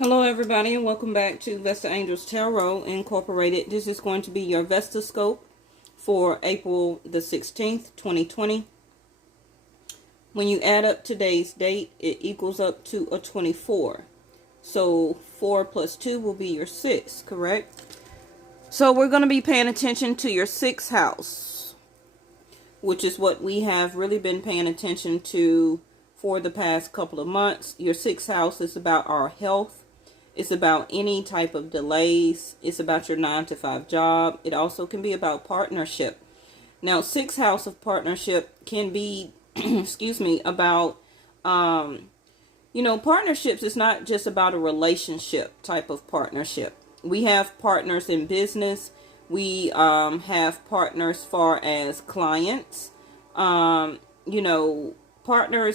Hello everybody and welcome back to Vesta Angels Tarot Incorporated. This is going to be your Vesta scope for April the 16th, 2020. When you add up today's date, it equals up to a 24. So 4 plus 2 will be your 6, correct? So we're going to be paying attention to your 6th house, which is what we have really been paying attention to for the past couple of months. Your 6th house is about our health. It's about any type of delays. It's about your 9-to-5 job. It also can be about partnership. Now, 6th house of partnership can be, excuse me, about, partnerships is not just about a relationship type of partnership. We have partners in business. We have partners far as clients. Partners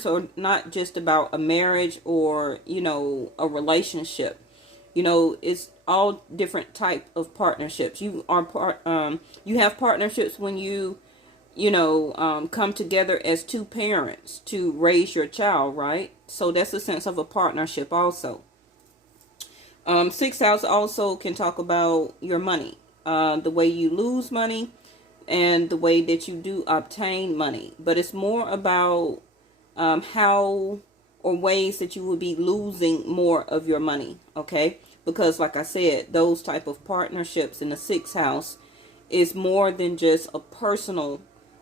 are not just about a marriage or, a relationship. It's all different type of partnerships. You have partnerships when you come together as two parents to raise your child, right? So that's a sense of a partnership also. 6th house also can talk about your money, the way you lose money and the way that you do obtain money. But it's more about how or ways that you will be losing more of your money, okay? Because like I said, those type of partnerships in the 6th house is more than just a personal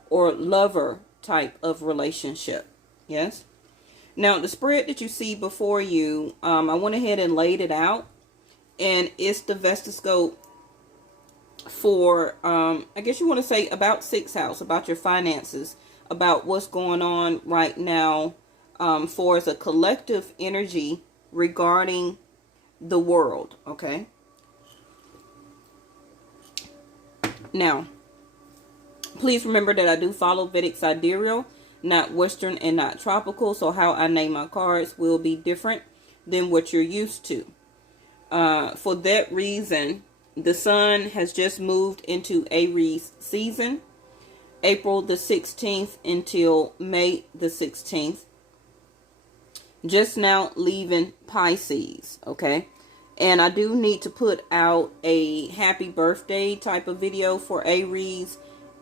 or lover type of relationship, yes? Now, the spread that you see before you, I went ahead and laid it out, and it's the Vestascope for, I guess you want to say about 6th house, about your finances, about what's going on right now for as a collective energy regarding the world, okay? Now, please remember that I do follow Vedic Sidereal, not Western and not tropical, so how I name my cards will be different than what you're used to. For that reason, the sun has just moved into Aries season, April the 16th until May the 16th. Just now leaving Pisces, okay? And I do need to put out a happy birthday type of video for Aries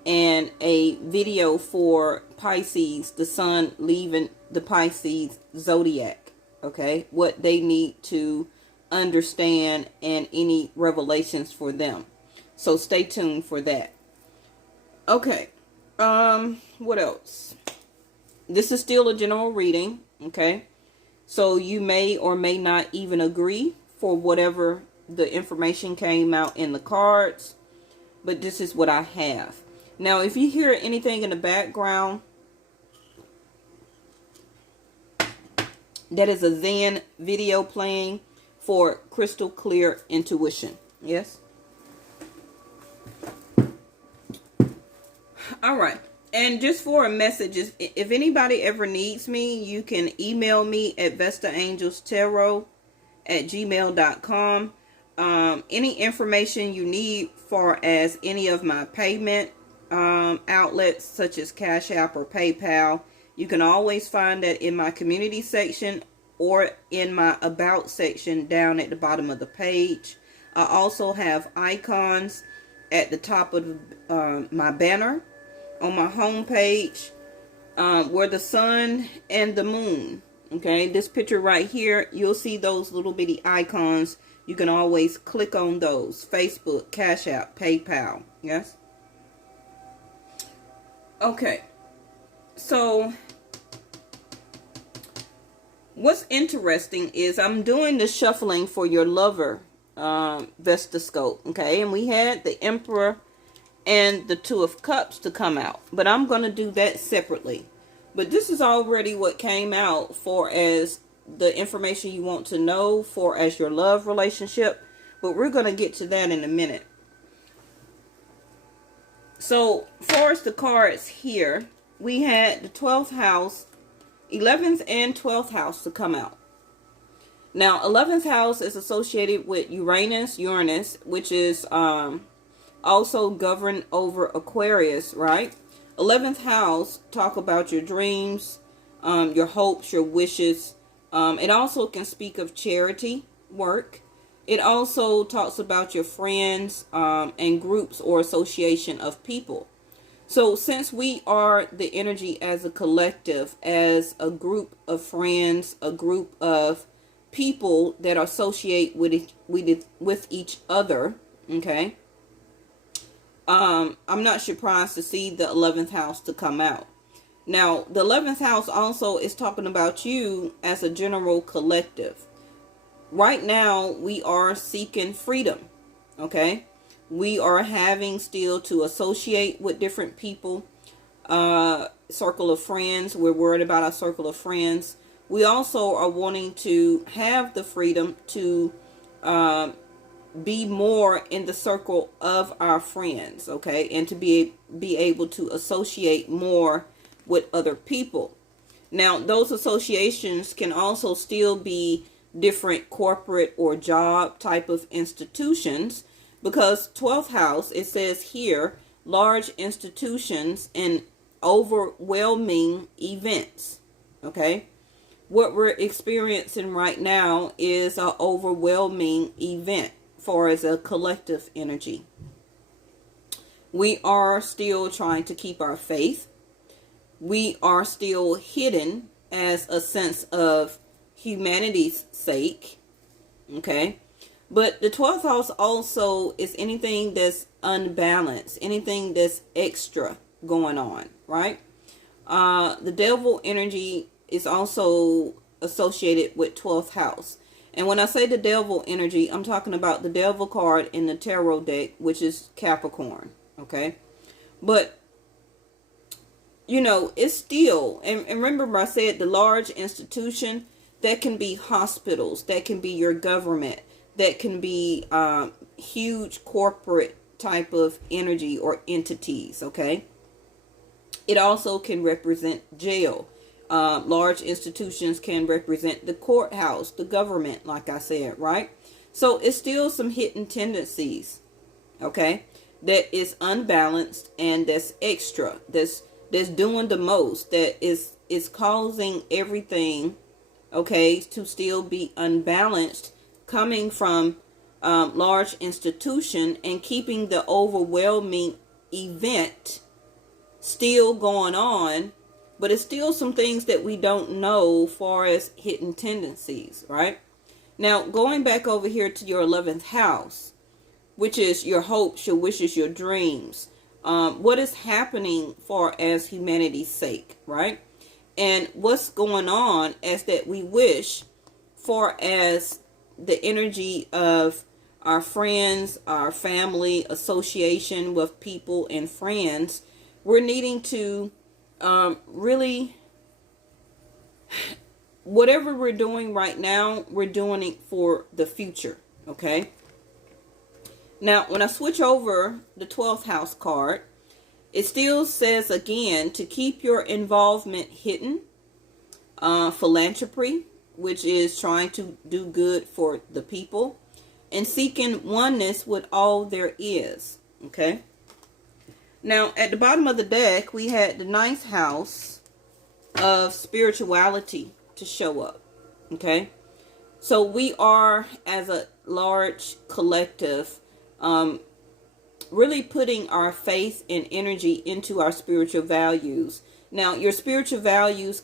and a video for Pisces, the sun leaving the Pisces zodiac, okay? What they need to understand and any revelations for them. So stay tuned for that. Okay. What else? This is still a general reading, okay? So you may or may not even agree for whatever the information came out in the cards, but this is what I have. Now, if you hear anything in the background, that is a Zen video playing for crystal clear intuition. Yes? All right. And just for a message, if anybody ever needs me, you can email me at vestaangelstarot@gmail.com. Any information you need for as any of my payment outlets, such as Cash App or PayPal, you can always find that in my community section or in my About section down at the bottom of the page. I also have icons at the top of my banner on my home page where the sun and the moon, okay, this picture right here, you'll see those little bitty icons. You can always click on those. Facebook, Cash App, PayPal. Yes? Okay. So what's interesting is I'm doing the shuffling for your lover Vestascope, okay? And we had the Emperor and the Two of Cups to come out, but I'm going to do that separately. But this is already what came out for as the information you want to know for as your love relationship, but we're going to get to that in a minute. So for as the cards here, we had the 12th house, 11th and 12th house to come out. Now 11th house is associated with Uranus, which is also govern over Aquarius, right? 11th house talk about your dreams, your hopes, your wishes. It also can speak of charity, work. It also talks about your friends and groups or association of people. So since we are the energy as a collective, as a group of friends, a group of people that associate with each other, okay, I'm not surprised to see the 11th house to come out. Now, the 11th house also is talking about you as a general collective. Right now, we are seeking freedom, okay? We are having still to associate with different people. Circle of friends. We're worried about our circle of friends. We also are wanting to have the freedom to be more in the circle of our friends, okay? And to be able to associate more with other people. Now, those associations can also still be different corporate or job type of institutions, because 12th house, it says here, large institutions and overwhelming events, okay? What we're experiencing right now is an overwhelming event for as a collective energy. We are still trying to keep our faith. We are still hidden as a sense of humanity's sake, okay? But the 12th house also is anything that's unbalanced, anything that's extra going on, right? The devil energy is also associated with 12th house. And when I say the devil energy, I'm talking about the devil card in the tarot deck, which is Capricorn, okay? But, you know, it's still, and remember I said the large institution, that can be hospitals, that can be your government, that can be huge corporate type of energy or entities, okay? It also can represent jail. Large institutions can represent the courthouse, the government, like I said, right? So it's still some hidden tendencies, okay, that is unbalanced and that's extra, that's doing the most, that is causing everything, okay, to still be unbalanced, coming from large institution and keeping the overwhelming event still going on. But it's still some things that we don't know far as hidden tendencies, right? Now, going back over here to your 11th house, which is your hopes, your wishes, your dreams. What is happening for as humanity's sake, right? And what's going on as that we wish for as the energy of our friends, our family, association with people and friends. We're needing to really, whatever we're doing right now, we're doing it for the future, okay? Now, when I switch over the 12th house card, it still says again to keep your involvement hidden. Philanthropy, which is trying to do good for the people, and seeking oneness with all there is, okay? Now, at the bottom of the deck, we had the 9th house of spirituality to show up, okay? So we are, as a large collective, really putting our faith and energy into our spiritual values. Now, your spiritual values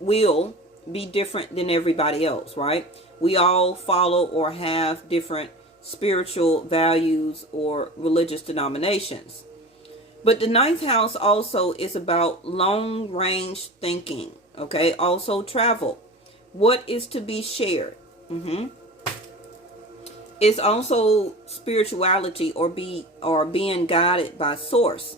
will be different than everybody else, right? We all follow or have different spiritual values or religious denominations. But the 9th house also is about long range thinking, okay? Also travel. What is to be shared? It's also spirituality or being guided by source.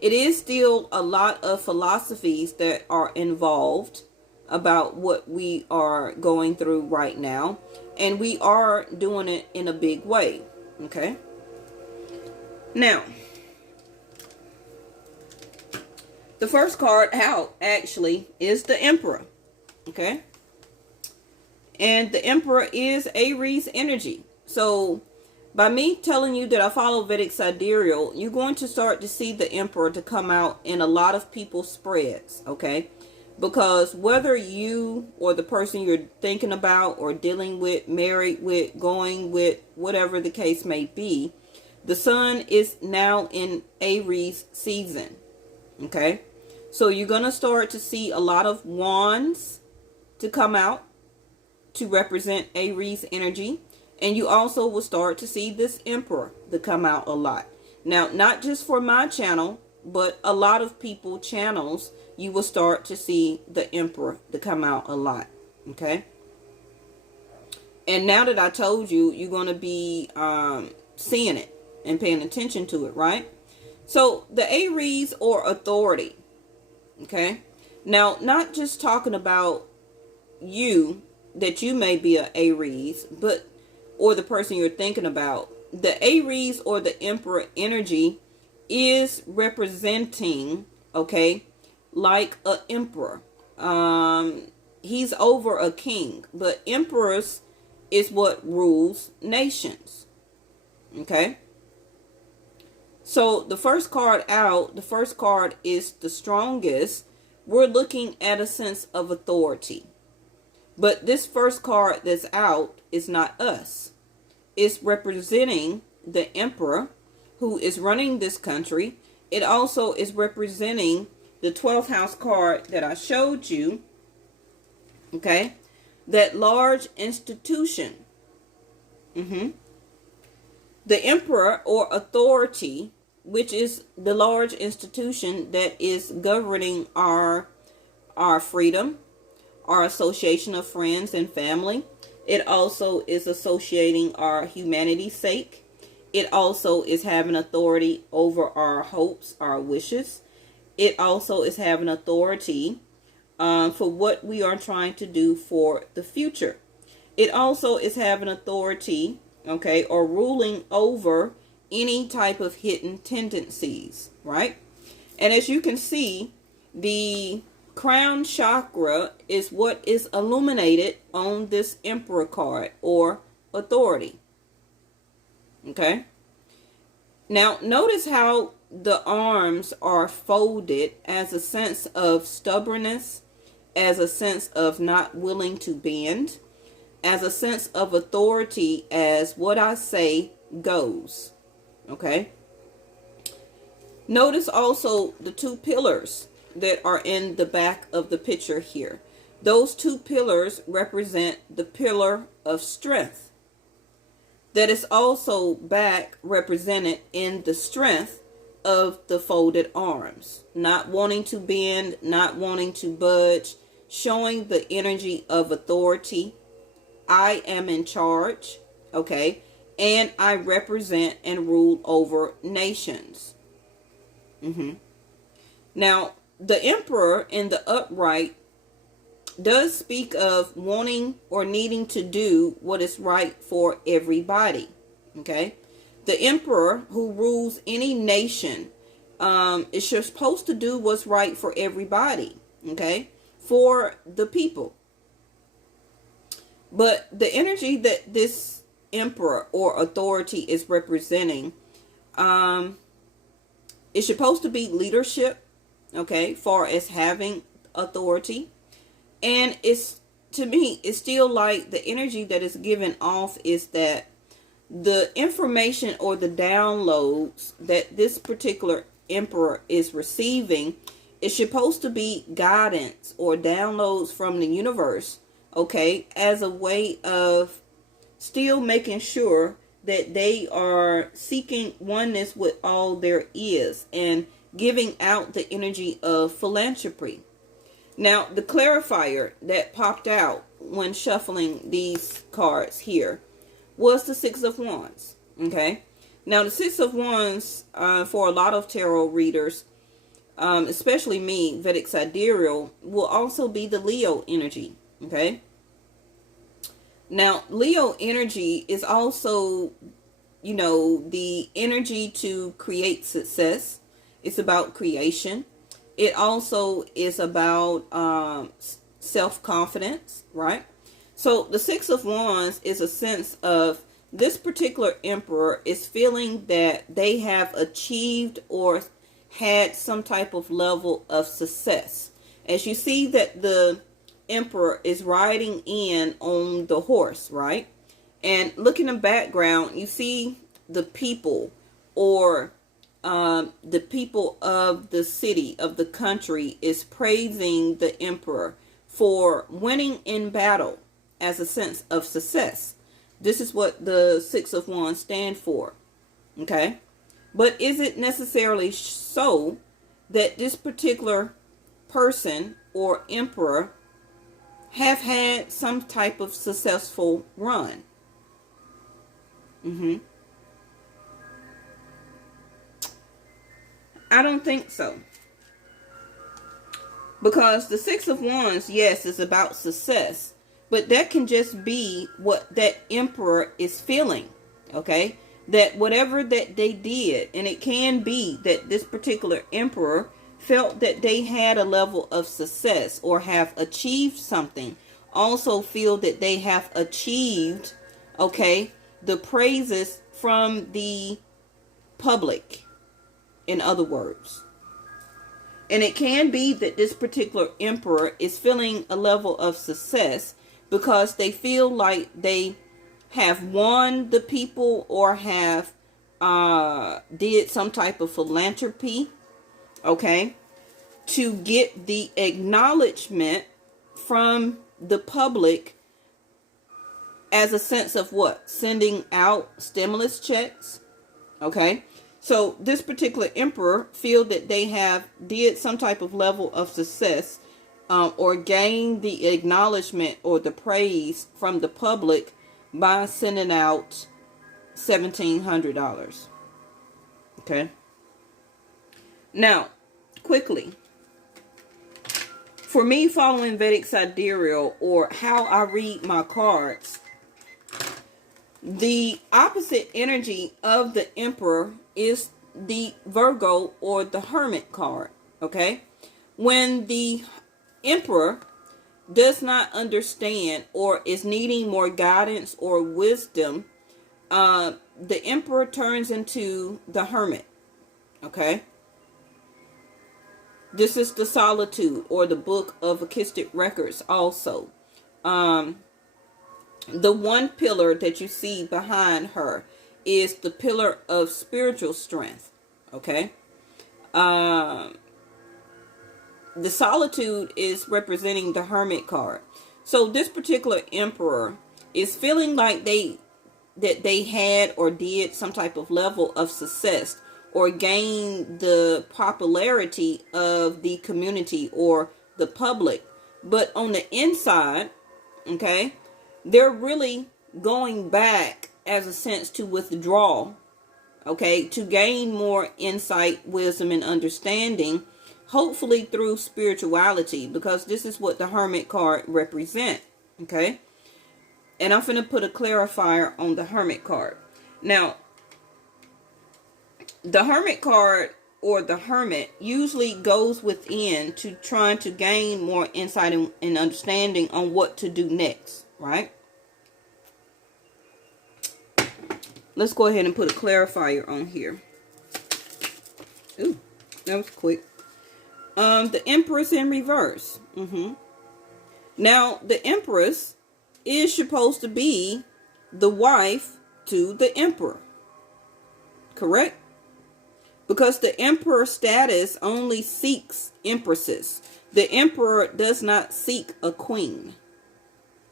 It is still a lot of philosophies that are involved about what we are going through right now. And we are doing it in a big way, okay? Now, the first card out actually is the Emperor, okay? And the Emperor is Aries energy. So by me telling you that I follow Vedic Sidereal, you're going to start to see the Emperor to come out in a lot of people's spreads, okay? Because whether you or the person you're thinking about or dealing with, married with, going with, whatever the case may be, the sun is now in Aries season. Okay? So you're going to start to see a lot of wands to come out to represent Aries energy. And you also will start to see this Emperor to come out a lot. Now, not just for my channel, but a lot of people channels, you will start to see the Emperor to come out a lot. Okay? And now that I told you, you're going to be seeing it and paying attention to it, right? So the Aries or authority. Okay? Now, not just talking about you, that you may be an Aries, but or the person you're thinking about. The Aries or the Emperor energy is representing, okay, like an emperor. He's over a king, but emperors is what rules nations. Okay? So the first card out, the first card is the strongest. We're looking at a sense of authority. But this first card that's out is not us. It's representing the emperor who is running this country. It also is representing the 12th house card that I showed you. Okay? That large institution. The emperor or authority, which is the large institution that is governing our freedom, our association of friends and family. It also is associating our humanity's sake. It also is having authority over our hopes, our wishes. It also is having authority for what we are trying to do for the future. It also is having authority, okay, or ruling over any type of hidden tendencies, right? And as you can see, the crown chakra is what is illuminated on this Emperor card or authority. Okay? Now, notice how the arms are folded as a sense of stubbornness, as a sense of not willing to bend, as a sense of authority, as what I say goes. Okay? Notice also the two pillars that are in the back of the picture here. Those two pillars represent the pillar of strength. That is also back represented in the strength of the folded arms. Not wanting to bend, not wanting to budge, showing the energy of authority. I am in charge, okay? And I represent and rule over nations. Now, the emperor in the upright does speak of wanting or needing to do what is right for everybody. Okay? The emperor who rules any nation is supposed to do what's right for everybody. Okay? For the people. But the energy that this emperor or authority is representing is supposed to be leadership. Okay, far as having authority. And it's, to me, it's still like the energy that is given off is that the information or the downloads that this particular emperor is receiving is supposed to be guidance or downloads from the universe, okay, as a way of still making sure that they are seeking oneness with all there is and giving out the energy of philanthropy. Now, the clarifier that popped out when shuffling these cards here was the Six of Wands. Okay? Now, the Six of Wands, for a lot of tarot readers, especially me, Vedic Sidereal, will also be the Leo energy. Okay? Now, Leo energy is also, you know, the energy to create success. It's about creation. It also is about self-confidence, right? So the Six of Wands is a sense of this particular emperor is feeling that they have achieved or had some type of level of success. As you see that the emperor is riding in on the horse, right? And look in the background, you see the people, or the people of the city, of the country, is praising the emperor for winning in battle as a sense of success. This is what the Six of Wands stand for. Okay? But is it necessarily so that this particular person or emperor have had some type of successful run? I don't think so. Because the Six of Wands, yes, is about success. But that can just be what that emperor is feeling. Okay? That whatever that they did, and it can be that this particular emperor felt that they had a level of success or have achieved something. Also feel that they have achieved, okay, the praises from the public, in other words. And it can be that this particular emperor is feeling a level of success because they feel like they have won the people or have did some type of philanthropy, okay, to get the acknowledgement from the public as a sense of what? Sending out stimulus checks, okay? So this particular emperor feel that they have did some type of level of success or gained the acknowledgement or the praise from the public by sending out $1,700. Okay. Now, quickly, for me, following Vedic Sidereal, or how I read my cards, the opposite energy of the emperor is the Virgo or the Hermit card. Okay. When the emperor does not understand or is needing more guidance or wisdom, the emperor turns into the hermit. Okay. This is the Solitude, or the Book of Akashic Records also. The one pillar that you see behind her is the pillar of spiritual strength. Okay. The Solitude is representing the Hermit card. So this particular emperor is feeling like they had or did some type of level of success or gained the popularity of the community or the public. But on the inside, okay, they're really going back as a sense to withdraw, okay, to gain more insight, wisdom, and understanding, hopefully through spirituality, because this is what the Hermit card represent. Okay. And I'm going to put a clarifier on the Hermit card. Now, the Hermit card, or the Hermit, usually goes within to trying to gain more insight and understanding on what to do next, right? Let's go ahead and put a clarifier on here. Ooh, that was quick. The Empress in reverse. Now, the Empress is supposed to be the wife to the emperor. Correct? Because the emperor status only seeks empresses. The emperor does not seek a queen.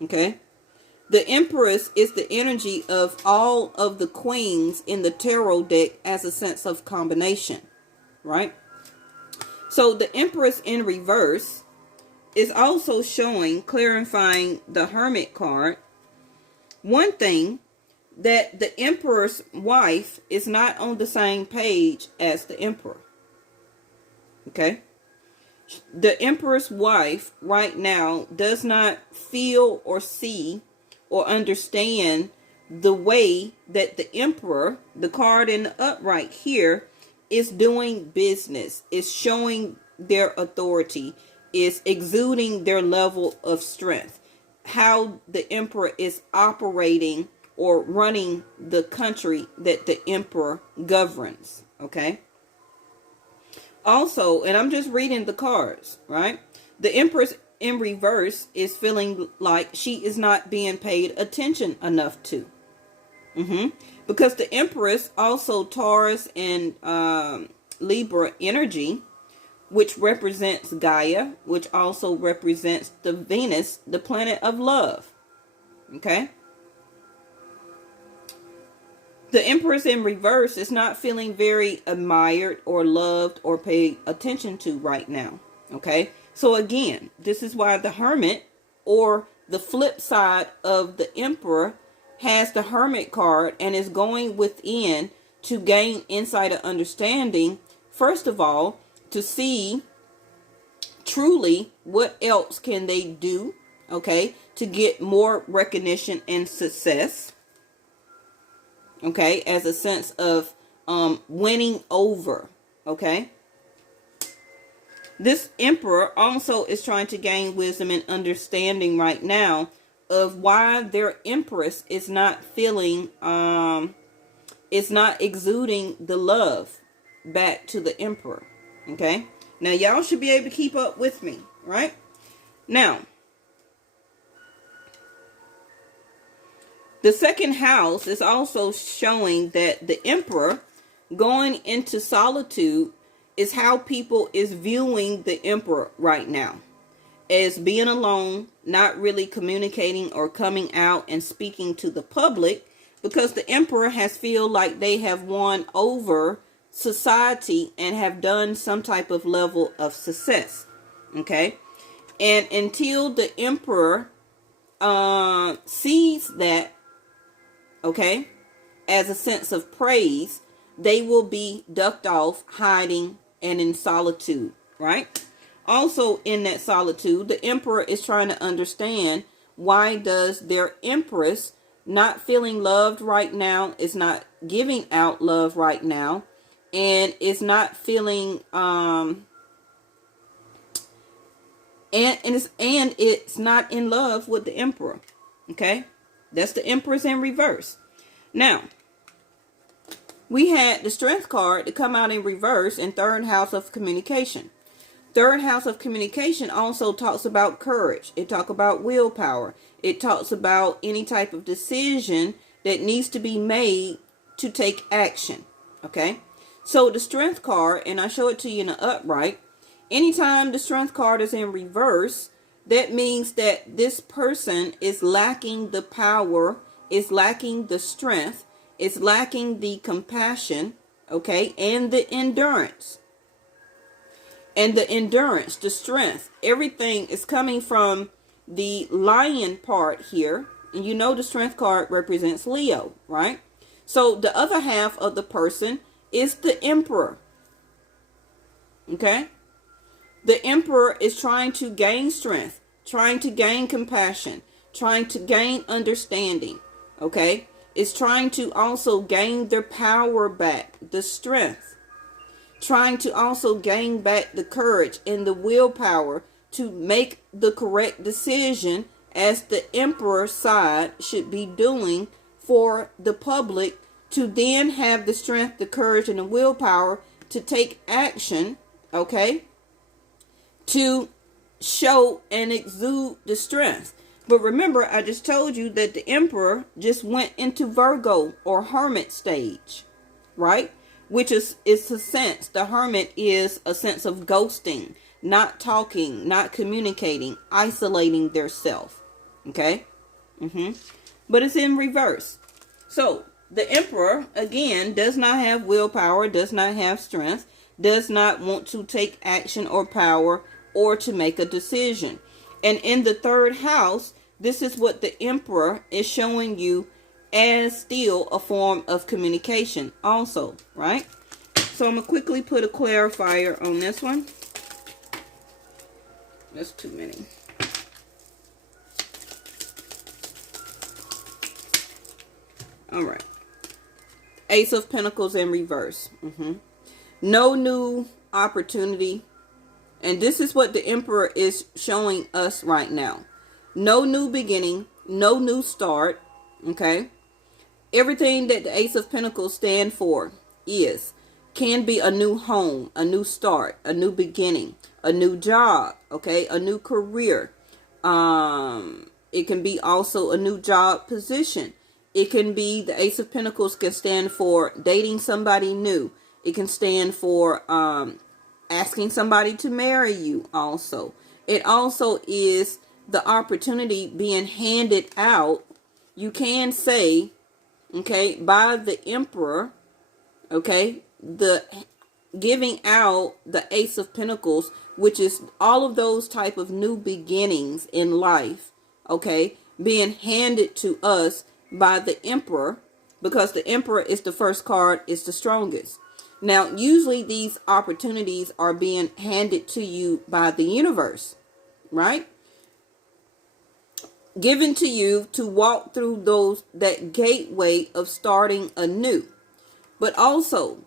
Okay? The Empress is the energy of all of the queens in the tarot deck as a sense of combination. Right? So the Empress in reverse is also showing, clarifying the Hermit card. One thing, that the Emperor's wife is not on the same page as the Emperor. Okay? The Emperor's wife right now does not feel or see or understand the way that the Emperor, the card in the upright here, is doing business, is showing their authority, is exuding their level of strength. How the emperor is operating or running the country that the emperor governs. Okay. Also, and I'm just reading the cards, right? The Empress in reverse is feeling like she is not being paid attention enough to. Because the Empress also Taurus and Libra energy, which represents Gaia, which also represents the Venus, the planet of love. Okay? The Empress in reverse is not feeling very admired or loved or paid attention to right now. Okay? So again, this is why the Hermit, or the flip side of the Emperor, has the Hermit card and is going within to gain insight and understanding. First of all, to see truly what else can they do, okay, to get more recognition and success, okay, as a sense of winning over, okay. This Emperor also is trying to gain wisdom and understanding right now of why their Empress is not feeling, it's not exuding the love back to the Emperor. Okay. Now y'all should be able to keep up with me, right? Now, the second house is also showing that the Emperor going into solitude is how people is viewing the Emperor right now. As being alone, not really communicating or coming out and speaking to the public, because the Emperor has feel like they have won over society and have done some type of level of success. Okay? And until the Emperor sees that, okay, as a sense of praise, they will be ducked off, hiding, and in solitude, right? Also in that solitude, the Emperor is trying to understand why does their Empress not feeling loved right now, is not giving out love right now, and is not feeling and it's not in love with the Emperor. Okay? That's the Empress in reverse. Now, we had the Strength card to come out in reverse in third house of communication. Third house of communication also talks about courage. It talks about willpower. It talks about any type of decision that needs to be made to take action. Okay? So the Strength card, and I show it to you in the upright, anytime the Strength card is in reverse, that means that this person is lacking the power, is lacking the strength, is lacking the compassion, okay, and the endurance. And the endurance, the strength, everything is coming from the Lion part here. And you know the Strength card represents Leo, right? So the other half of the person is the Emperor. Okay? The Emperor is trying to gain strength, trying to gain compassion, trying to gain understanding. Okay? Is trying to also gain their power back, the strength. Trying to also gain back the courage and the willpower to make the correct decision, as the Emperor side should be doing for the public, to then have the strength, the courage, and the willpower to take action, okay, to show and exude the strength. But remember, I just told you that the Emperor just went into Virgo or Hermit stage, right? Which is a sense, the Hermit is a sense of ghosting, not talking, not communicating, isolating their self. Okay? But it's in reverse. So, the Emperor, again, does not have willpower, does not have strength, does not want to take action or power or to make a decision. And in the third house, this is what the Emperor is showing you as still a form of communication also, right? So I'm going to quickly put a clarifier on this one. That's too many. All right. Ace of Pentacles in reverse. No new opportunity. And this is what the Emperor is showing us right now. No new beginning. No new start. Okay. Everything that the Ace of Pentacles stand for is Can be a new home, a new start, a new beginning, a new job, okay, a new career. It can be also a new job position. It can be, the Ace of Pentacles can stand for dating somebody new. It can stand for asking somebody to marry you also. It also is the opportunity being handed out, you can say, okay, by the Emperor, okay, the giving out the Ace of Pentacles, which is all of those type of new beginnings in life, okay, being handed to us by the Emperor, because the Emperor is the first card, is the strongest. Now, usually these opportunities are being handed to you by the universe, right? Given to you to walk through that gateway of starting anew. But also,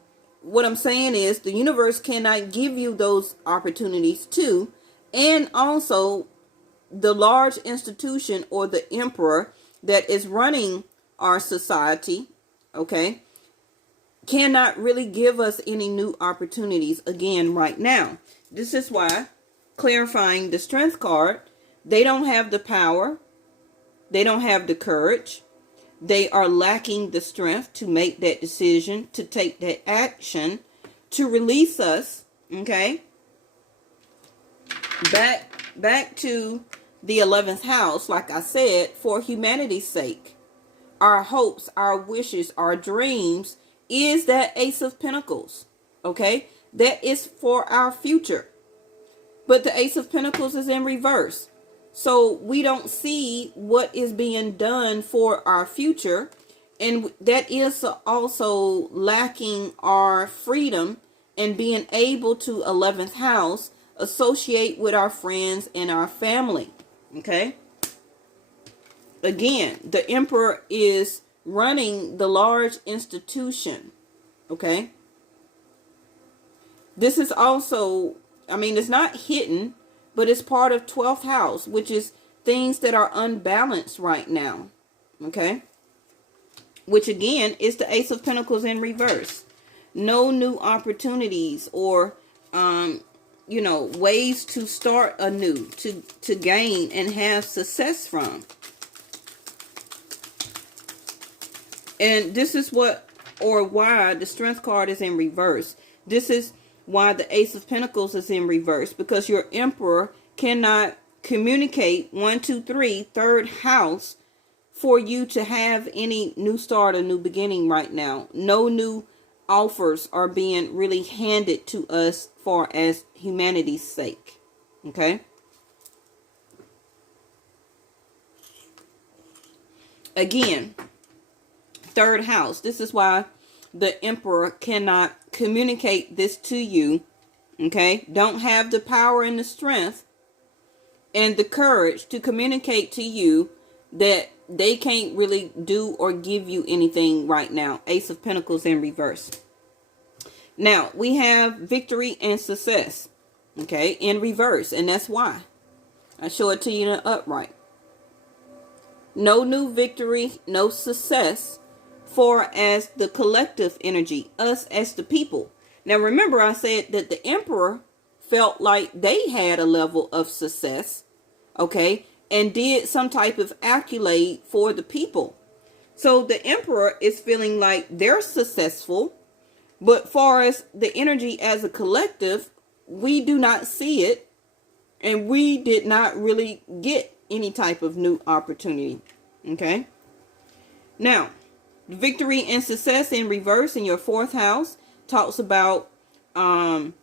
what I'm saying is the universe cannot give you those opportunities too. And also, the large institution or the emperor that is running our society, okay, cannot really give us any new opportunities again right now. This is why, clarifying the Strength card, they don't have the power, they don't have the courage, they are lacking the strength to make that decision, to take that action, to release us, okay, back to the 11th house, like I said, for humanity's sake. Our hopes, our wishes, our dreams is that Ace of Pentacles, okay? That is for our future. But the Ace of Pentacles is in reverse. So we don't see what is being done for our future. And that is also lacking our freedom and being able to 11th house associate with our friends and our family. Okay. Again, the Emperor is running the large institution. Okay. This is also, I mean, it's not hidden, but it's part of 12th house, which is things that are unbalanced right now. Okay. Which again is the Ace of Pentacles in reverse. No new opportunities or, ways to start anew, to gain and have success from. And this is what, or why the Strength card is in reverse. This is why the Ace of Pentacles is in reverse, because your Emperor cannot communicate 1, 2, 3, third house for you to have any new start, a new beginning right now. No new offers are being really handed to us for as humanity's sake. Okay. Again, third house. This is why the Emperor cannot communicate this to you. Okay. Don't have the power and the strength and the courage to communicate to you that they can't really do or give you anything right now. Ace of Pentacles in reverse. Now, we have victory and success, okay, in reverse. And that's why I show it to you in an upright. No new victory, no success for as the collective energy, us as the people. Now, remember I said that the Emperor felt like they had a level of success, okay, and did some type of accolade for the people. So the Emperor is feeling like they're successful, but far as the energy as a collective, we do not see it, and we did not really get any type of new opportunity. Okay. Now, victory and success in reverse in your fourth house talks about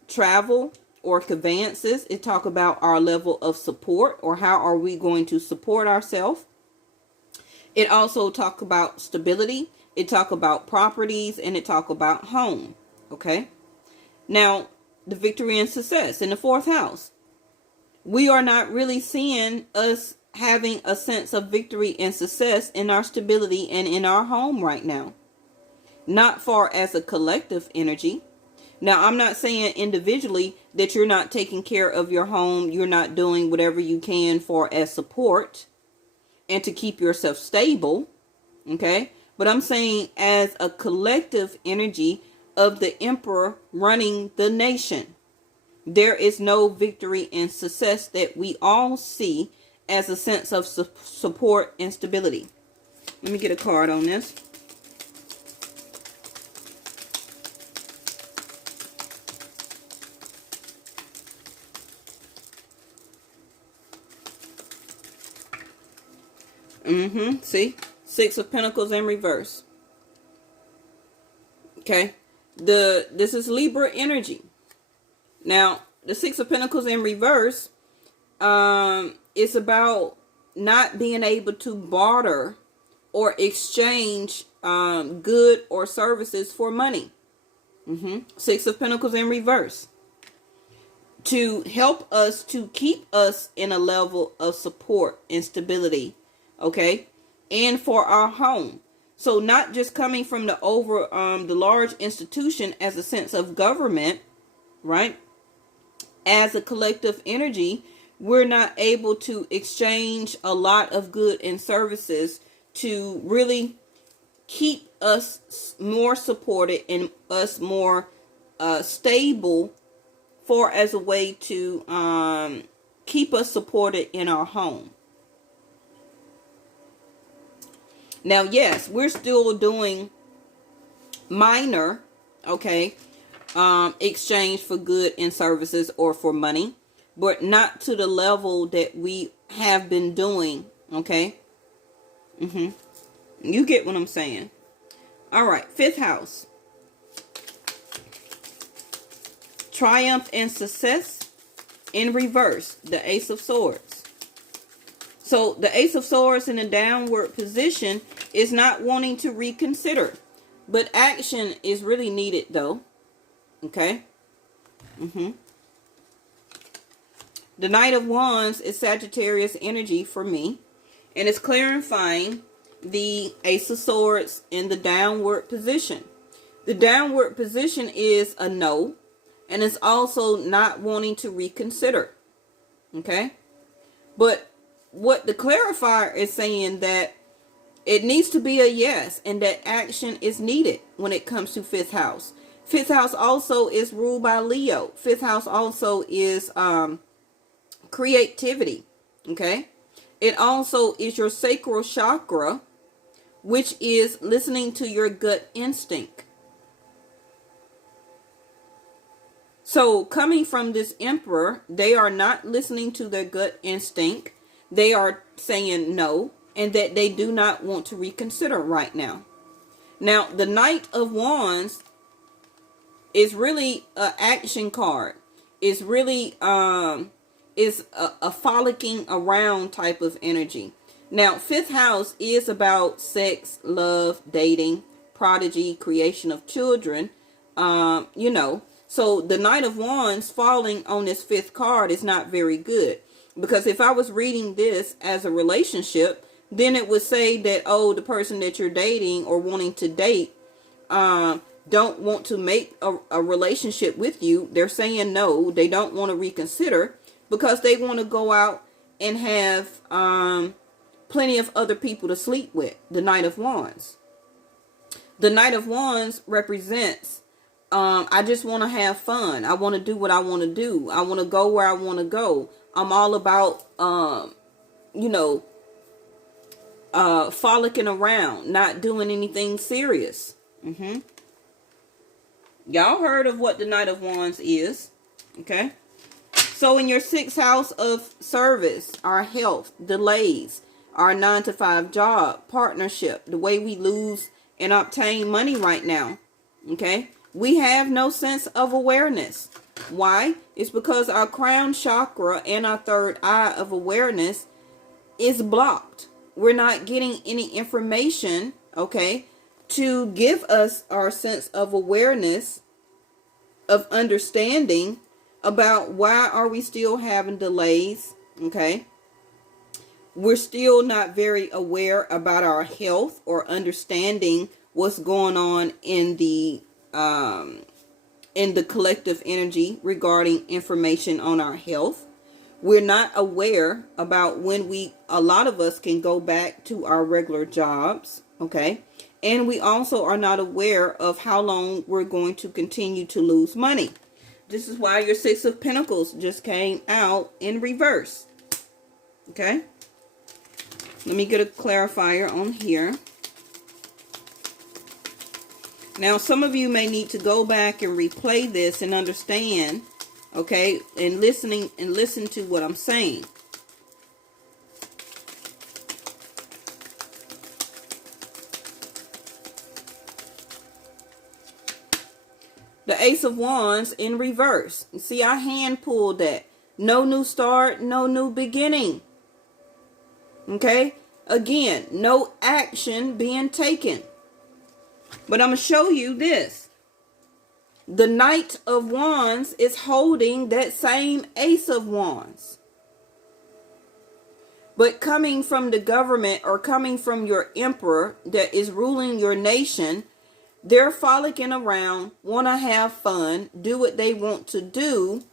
travel or conveyances. It talks about our level of support, or how are we going to support ourselves. It also talks about stability. It talks about properties, and it talks about home. Okay. Now, the victory and success in the fourth house. We are not really seeing us having a sense of victory and success in our stability and in our home right now. Not far as a collective energy. Now, I'm not saying individually that you're not taking care of your home. You're not doing whatever you can for as support and to keep yourself stable. Okay. But I'm saying as a collective energy, of the emperor running the nation. There is no victory and success that we all see as a sense of support and stability. Let me get a card on this. See? Six of Pentacles in reverse. Okay? This is Libra energy. Now, the Six of Pentacles in reverse is about not being able to barter or exchange good or services for money. Six of Pentacles in reverse. To help us, to keep us in a level of support and stability. Okay? And for our home. So not just coming from the large institution as a sense of government, right? As a collective energy, we're not able to exchange a lot of good and services to really keep us more supported and us more stable, for as a way to keep us supported in our home. Now, yes, we're still doing minor, okay, exchange for good and services or for money, but not to the level that we have been doing, okay? You get what I'm saying. All right, fifth house. Triumph and success in reverse, the Ace of Swords. So the Ace of Swords in a downward position is not wanting to reconsider. But action is really needed though. Okay? The Knight of Wands is Sagittarius energy for me. And it's clarifying the Ace of Swords in the downward position. The downward position is a no. And it's also not wanting to reconsider. Okay? But what the clarifier is saying that it needs to be a yes, and that action is needed when it comes to fifth house. Fifth house also is ruled by Leo. Fifth house also is creativity. Okay? It also is your sacral chakra, which is listening to your gut instinct. So coming from this emperor, they are not listening to their gut instinct. They are saying no, and that they do not want to reconsider right now. Now, the Knight of Wands is really an action card. It's really is a frolicking around type of energy. Now, fifth house is about sex, love, dating, prodigy, creation of children. So the Knight of Wands falling on this fifth card is not very good. Because if I was reading this as a relationship, then it would say that, oh, the person that you're dating or wanting to date don't want to make a relationship with you. They're saying no. They don't want to reconsider because they want to go out and have plenty of other people to sleep with. The Knight of Wands. The Knight of Wands represents, I just want to have fun. I want to do what I want to do. I want to go where I want to go. I'm all about, frolicking around, not doing anything serious. Y'all heard of what the Knight of Wands is. Okay. So in your sixth house of service, our health, delays, our 9-to-5 job, partnership, the way we lose and obtain money right now. Okay. We have no sense of awareness. Why? It's because our crown chakra and our third eye of awareness is blocked. We're not getting any information, okay, to give us our sense of awareness, of understanding about why are we still having delays, okay? We're still not very aware about our health or understanding what's going on in the collective energy regarding information on our health. We're not aware about when a lot of us can go back to our regular jobs, okay? And we also are not aware of how long we're going to continue to lose money. This is why your Six of Pentacles just came out in reverse. Okay? Let me get a clarifier on here. Now, some of you may need to go back and replay this and understand, okay, and listen to what I'm saying. The Ace of Wands in reverse. You see, I hand pulled that. No new start, no new beginning. Okay? Again, no action being taken. But I'm going to show you this. The Knight of Wands is holding that same Ace of Wands. But coming from the government or coming from your emperor that is ruling your nation, they're frolicking around, want to have fun, do what they want to do,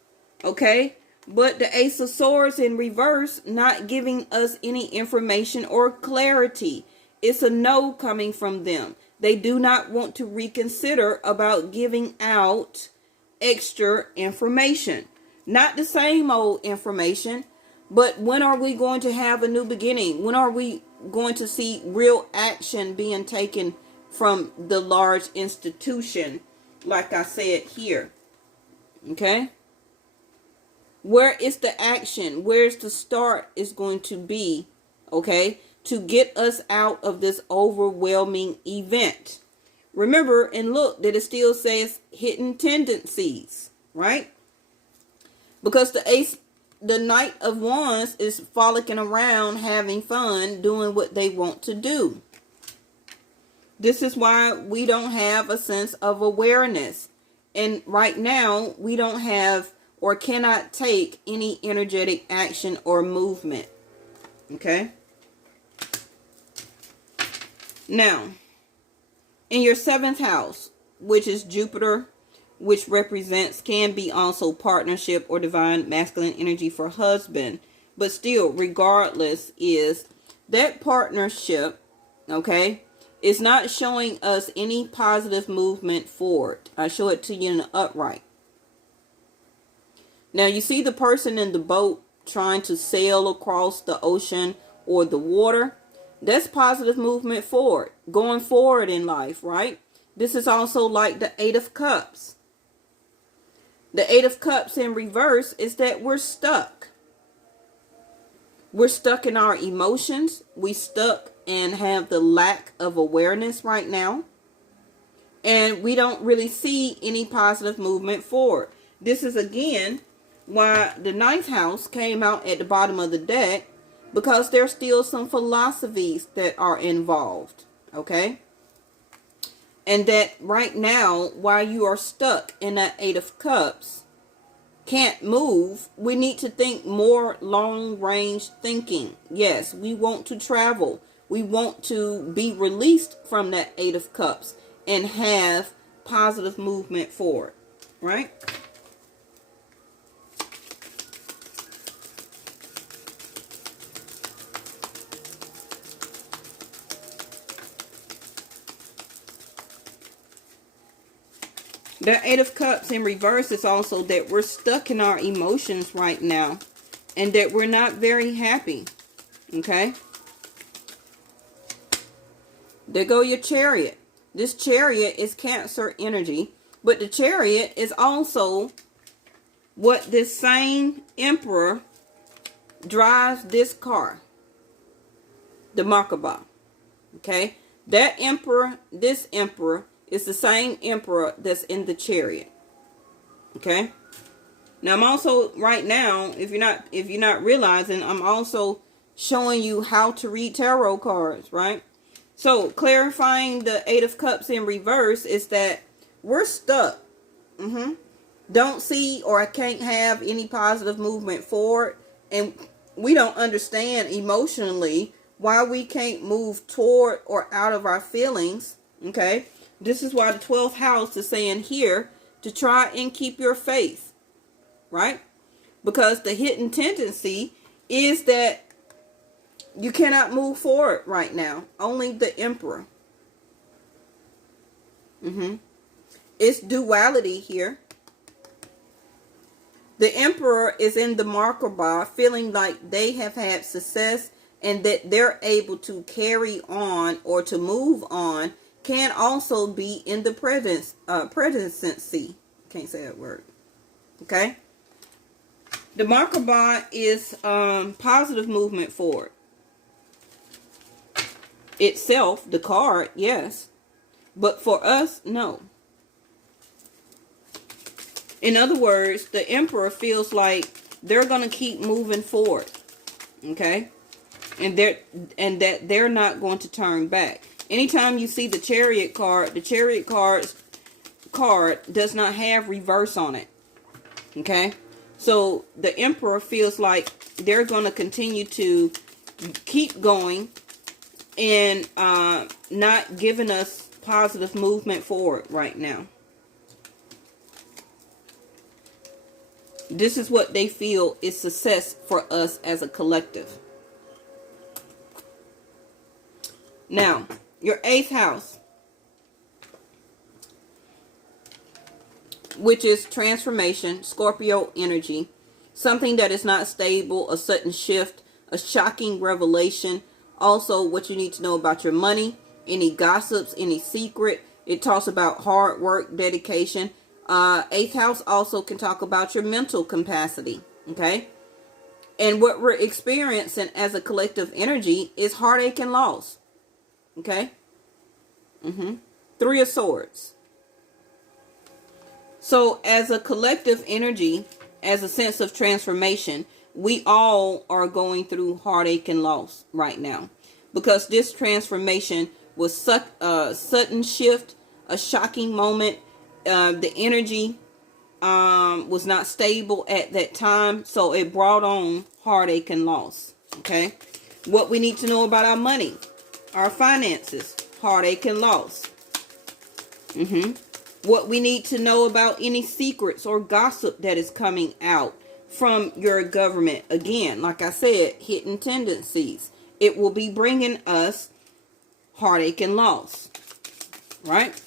okay? But the Ace of Swords in reverse, not giving us any information or clarity. It's a no coming from them. They do not want to reconsider about giving out extra information. Not the same old information, but when are we going to have a new beginning? When are we going to see real action being taken from the large institution, like I said here? Okay? Where is the action? Where's the start is going to be, okay, to get us out of this overwhelming event? Remember, and look, that it still says hidden tendencies, right? Because the Knight of Wands is frolicking around, having fun, doing what they want to do. This is why we don't have a sense of awareness. And right now, we don't have or cannot take any energetic action or movement. Okay? Now, in your 7th house, which is Jupiter, which represents, can be also partnership or divine masculine energy for husband. But still, regardless, is that partnership, okay, is not showing us any positive movement forward. I show it to you in the upright. Now, you see the person in the boat trying to sail across the ocean or the water. That's positive movement forward. Going forward in life, right? This is also like the 8 of Cups. The 8 of Cups in reverse is that we're stuck. We're stuck in our emotions. We stuck and have the lack of awareness right now. And we don't really see any positive movement forward. This is again why the 9th house came out at the bottom of the deck, because there's still some philosophies that are involved. Okay? And that right now, while you are stuck in that 8 of Cups, can't move, we need to think more long-range thinking. Yes, we want to travel. We want to be released from that 8 of Cups and have positive movement forward. Right? The 8 of Cups in reverse is also that we're stuck in our emotions right now and that we're not very happy. Okay? There go your Chariot. This Chariot is Cancer energy, but the Chariot is also what this same Emperor drives this car. The Merkaba. Okay? That Emperor, this Emperor, it's the same Emperor that's in the Chariot. Okay? Now I'm also right now, if you're not realizing, I'm also showing you how to read tarot cards, right? So clarifying the 8 of Cups in reverse is that we're stuck. Don't see or can't have any positive movement forward, and we don't understand emotionally why we can't move toward or out of our feelings. Okay? This is why the 12th house is saying here to try and keep your faith, right? Because the hidden tendency is that you cannot move forward right now. Only the Emperor. It's duality here. The Emperor is in the Merkaba, feeling like they have had success and that they're able to carry on or to move on. Can also be in the presidency. Can't say that word. Okay. The Merkaba is positive movement forward. Itself, the card, yes. But for us, no. In other words, the Emperor feels like they're going to keep moving forward. Okay? And that they're not going to turn back. Anytime you see the Chariot card, the Chariot card does not have reverse on it. Okay? So the Emperor feels like they're going to continue to keep going and not giving us positive movement forward right now. This is what they feel is success for us as a collective. Now, your 8th house, which is transformation, Scorpio energy, something that is not stable, a sudden shift, a shocking revelation. Also, what you need to know about your money, any gossips, any secret. It talks about hard work, dedication. 8th house also can talk about your mental capacity. Okay. And what we're experiencing as a collective energy is heartache and loss. Okay. 3 of Swords. So as a collective energy, as a sense of transformation, we all are going through heartache and loss right now. Because this transformation was sudden shift, a shocking moment. The energy was not stable at that time. So it brought on heartache and loss. Okay. What we need to know about our money, our finances, heartache and loss. What we need to know about any secrets or gossip that is coming out from your government. Again, like I said, hidden tendencies. It will be bringing us heartache and loss. Right?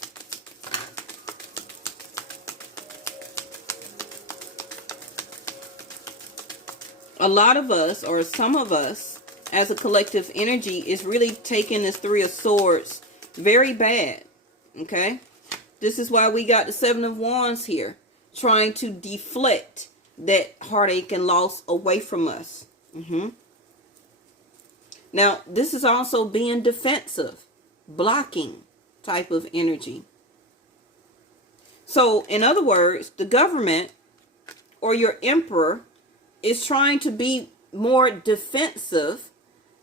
A lot of us, or some of us, as a collective energy, is really taking this 3 of Swords very bad. Okay? This is why we got the 7 of Wands here. Trying to deflect that heartache and loss away from us. Now, this is also being defensive. Blocking type of energy. So, in other words, the government or your Emperor is trying to be more defensive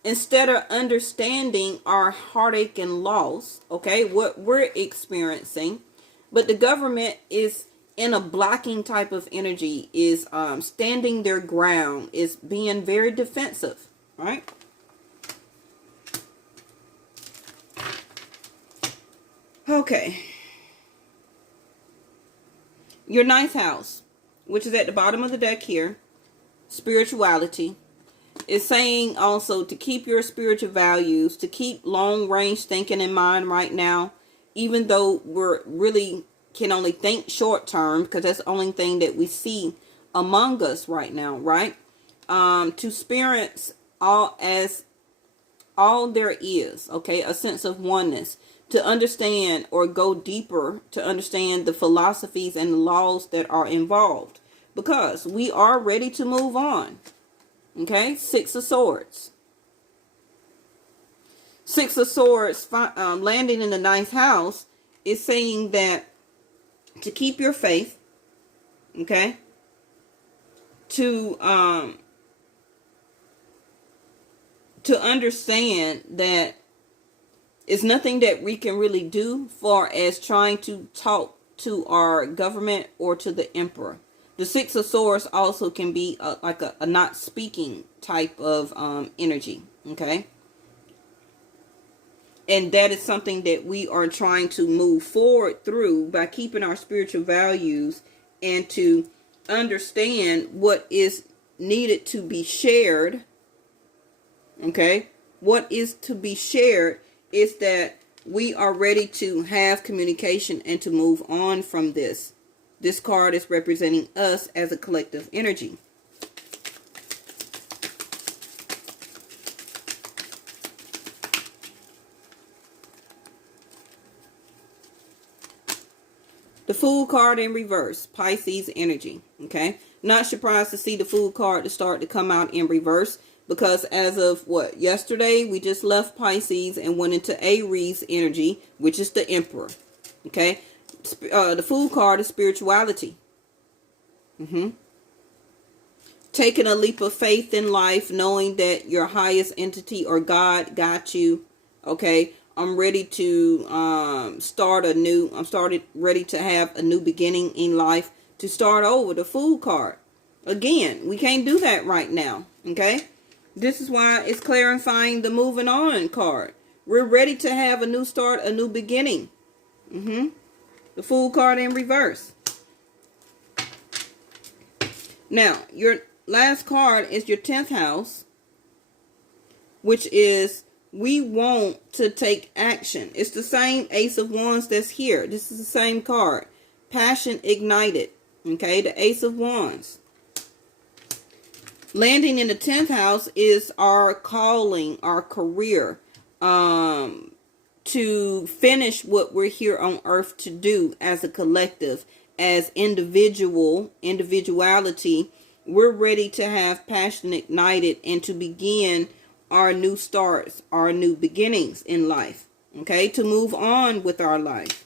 instead of understanding our heartache and loss. Okay, what we're experiencing. But the government is in a blocking type of energy, is standing their ground, is being very defensive, right? Okay. Your 9th house, which is at the bottom of the deck here, spirituality, is saying also to keep your spiritual values, to keep long range thinking in mind right now. Even though we're really can only think short term, because that's the only thing that we see among us right now, right? To experience all there is, okay? A sense of oneness. To understand or go deeper, to understand the philosophies and the laws that are involved. Because we are ready to move on. Okay? 6 of Swords. 6 of Swords landing in the 9th house is saying that to keep your faith, okay, to understand that it's nothing that we can really do far as trying to talk to our government or to the Emperor. The 6 of Swords also can be like a not speaking type of energy, okay? And that is something that we are trying to move forward through by keeping our spiritual values and to understand what is needed to be shared. Okay? What is to be shared is that we are ready to have communication and to move on from this. This card is representing us as a collective energy. The Fool card in reverse, Pisces energy. Okay, not surprised to see the Fool card to start to come out in reverse, because as of yesterday, we just left Pisces and went into Aries energy, which is the Emperor. Okay, the Fool card is spirituality. Taking a leap of faith in life, knowing that your highest entity or God got you. Okay, I'm ready to start anew. Ready to have a new beginning in life, to start over. The Fool card. Again, we can't do that right now. Okay, this is why it's clarifying the moving on card. We're ready to have a new start, a new beginning. The Fool card in reverse. Now, your last card is your 10th house, which is we want to take action. It's the same Ace of Wands that's here. This is the same card. Passion ignited. Okay, the Ace of Wands. Landing in the 10th house is our calling, our career, to finish what we're here on earth to do as a collective, as individuality. We're ready to have passion ignited and to begin our new starts, our new beginnings in life. Okay, to move on with our life.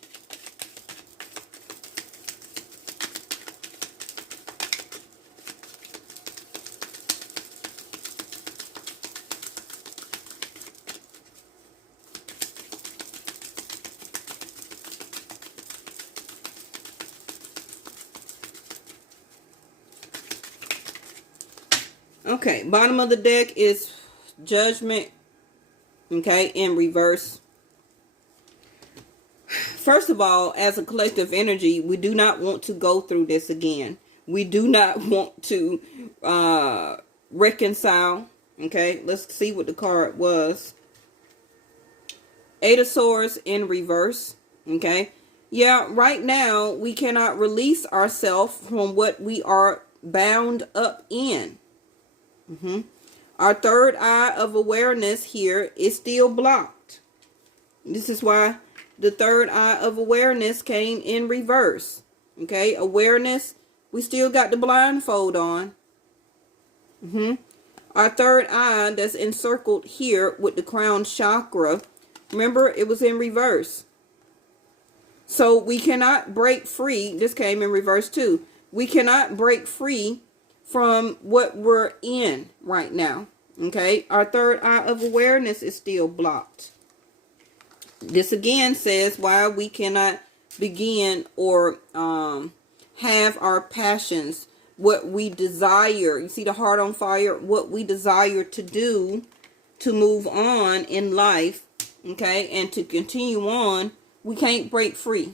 Okay, bottom of the deck is Judgment, okay, in reverse. First of all, as a collective energy, we do not want to go through this again. We do not want to reconcile. Okay, let's see what the card was. Eight of Swords in reverse. Okay, yeah, right now we cannot release ourselves from what we are bound up in. Our third eye of awareness here is still blocked. This is why the third eye of awareness came in reverse. Okay, awareness, we still got the blindfold on. Our third eye that's encircled here with the crown chakra, remember, it was in reverse. So we cannot break free. This came in reverse too. We cannot break free from what we're in right now. Okay, our third eye of awareness is still blocked. This again says why we cannot begin or have our passions, what we desire. You see the heart on fire, what we desire to do to move on in life, okay, and to continue on. We can't break free.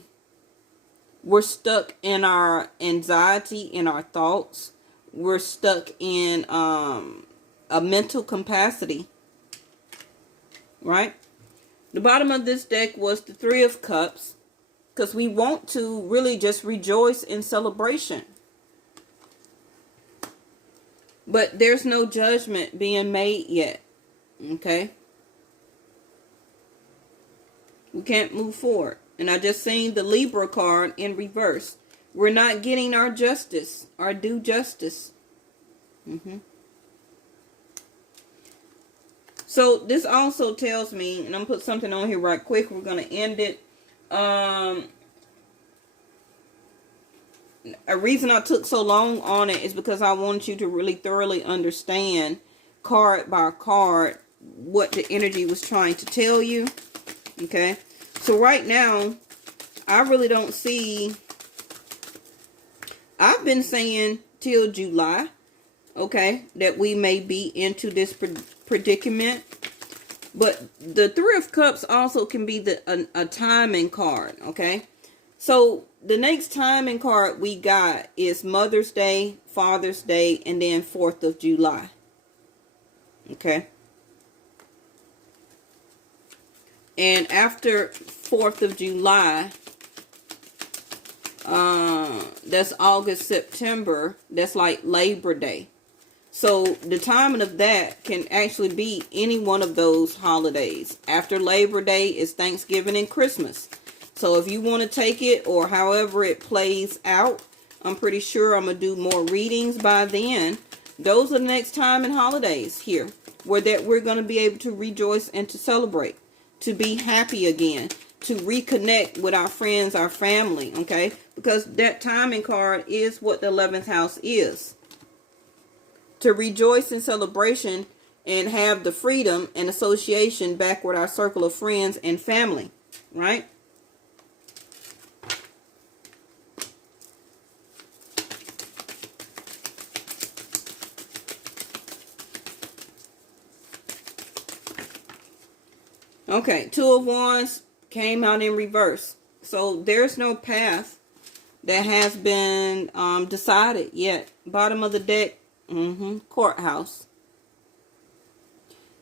We're stuck in our anxiety, in our thoughts. We're stuck in a mental capacity, right? The bottom of this deck was the Three of Cups, because we want to really just rejoice in celebration. But there's no judgment being made yet, okay? We can't move forward. And I just seen the Libra card in reverse. We're not getting our justice, our due justice. So this also tells me, and I'm going to put something on here right quick. We're going to end it. A reason I took so long on it is because I want you to really thoroughly understand card by card what the energy was trying to tell you. Okay. So right now, I really don't see... I've been saying till July, okay, that we may be into this predicament. But the Three of Cups also can be a timing card, okay? So the next timing card we got is Mother's Day, Father's Day, and then 4th of July. Okay? And after 4th of July, that's August, September, that's like Labor Day. So the timing of that can actually be any one of those holidays. After Labor Day is Thanksgiving and Christmas. So if you want to take it, or however it plays out, I'm pretty sure I'm going to do more readings by then. Those are the next time and holidays here, where that we're going to be able to rejoice and to celebrate, to be happy again, to reconnect with our friends, our family, okay? Because that timing card is what the 11th house is. To rejoice in celebration and have the freedom and association back with our circle of friends and family, right? Okay, 2 of Wands came out in reverse. So there's no path that has been decided yet. Bottom of the deck, courthouse.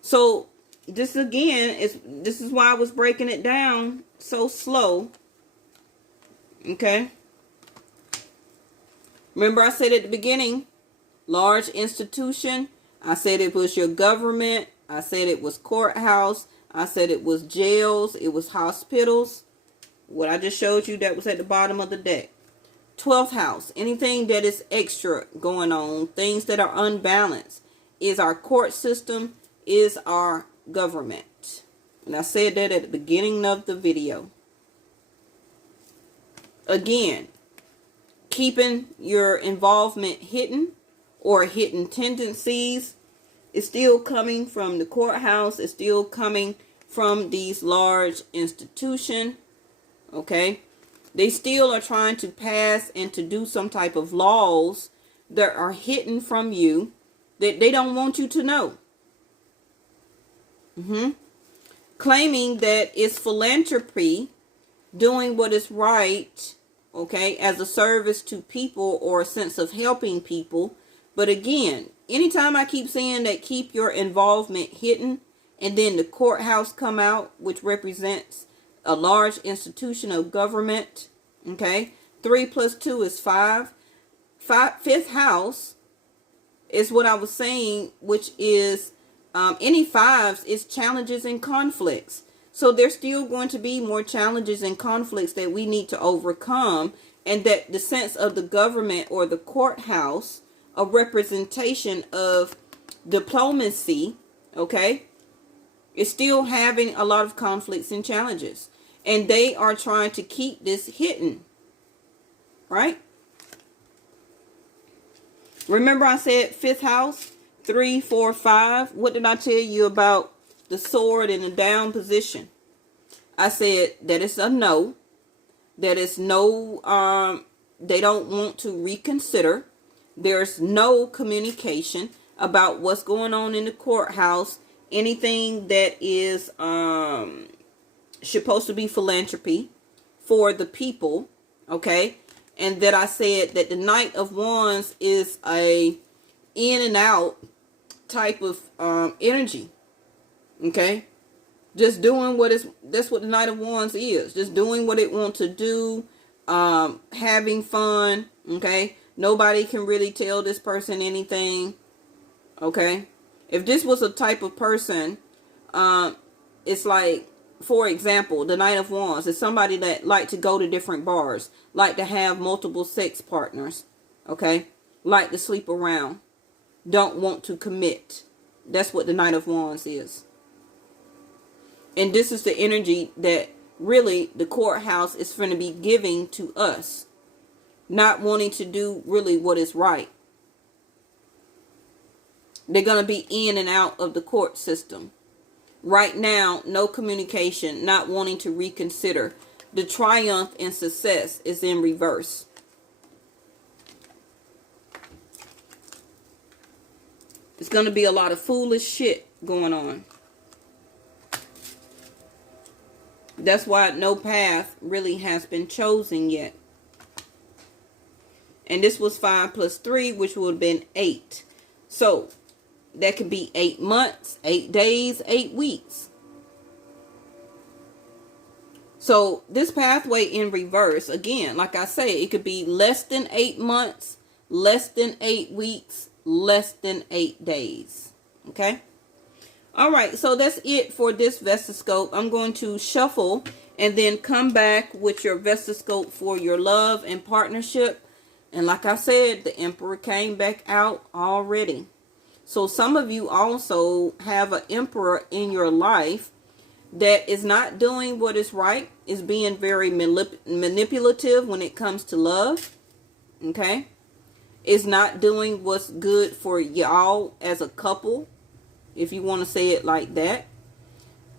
So this again this is why I was breaking it down so slow. Okay. Remember I said at the beginning, large institution. I said it was your government. I said it was courthouse. I said it was jails. It was hospitals. What I just showed you, that was at the bottom of the deck. 12th house. Anything that is extra going on. Things that are unbalanced. Is our court system. Is our government. And I said that at the beginning of the video. Again, keeping your involvement hidden or hidden tendencies is still coming from the courthouse. It's still coming from these large institutions. Okay. They still are trying to pass and to do some type of laws that are hidden from you that they don't want you to know. Claiming that it's philanthropy, doing what is right, okay, as a service to people or a sense of helping people. But again, anytime I keep saying that, keep your involvement hidden, and then the courthouse come out, which represents a large institution of government, okay? 3 plus 2 is 5. 5th house is what I was saying, which is any 5s is challenges and conflicts. So there's still going to be more challenges and conflicts that we need to overcome, and that the sense of the government or the courthouse, a representation of diplomacy, okay, is still having a lot of conflicts and challenges. And they are trying to keep this hidden, right? Remember I said 5th house, 3, 4, 5. What did I tell you about the sword in the down position? I said that it's a no. That it's no, they don't want to reconsider. There's no communication about what's going on in the courthouse. Anything that is supposed to be philanthropy for the people, okay? And that I said that the Knight of Wands is a in and out type of energy, okay? Just doing that's what the Knight of Wands is. Just doing what it wants to do, having fun, okay? Nobody can really tell this person anything, okay? If this was a type of person, it's like, for example, the Knight of Wands is somebody that like to go to different bars, like to have multiple sex partners, okay? Like to sleep around, don't want to commit. That's what the Knight of Wands is. And this is the energy that really the courthouse is going to be giving to us. Not wanting to do really what is right. They're going to be in and out of the court system. Right now, no communication, not wanting to reconsider. The triumph and success is in reverse. There's going to be a lot of foolish shit going on. That's why no path really has been chosen yet. And this was 5 plus 3, which would have been 8. So that could be 8 months, 8 days, 8 weeks. So this pathway in reverse, again, like I say, it could be less than 8 months, less than 8 weeks, less than 8 days. Okay. All right. So that's it for this Vestascope. I'm going to shuffle and then come back with your Vestascope for your love and partnership. And like I said, the Emperor came back out already. So some of you also have an Emperor in your life that is not doing what is right, is being very manipulative when it comes to love. Okay. Is not doing what's good for y'all as a couple, if you want to say it like that.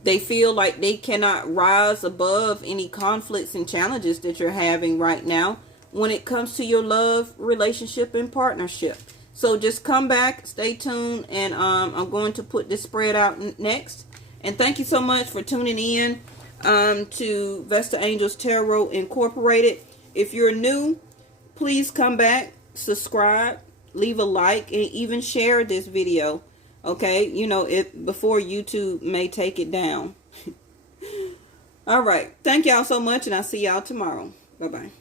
They feel like they cannot rise above any conflicts and challenges that you're having right now when it comes to your love, relationship, and partnership. So just come back, stay tuned, and I'm going to put this spread out next. And thank you so much for tuning in to Vesta Angels Tarot Incorporated. If you're new, please come back, subscribe, leave a like, and even share this video. Okay, you know, before YouTube may take it down. All right. Thank y'all so much, and I'll see y'all tomorrow. Bye-bye.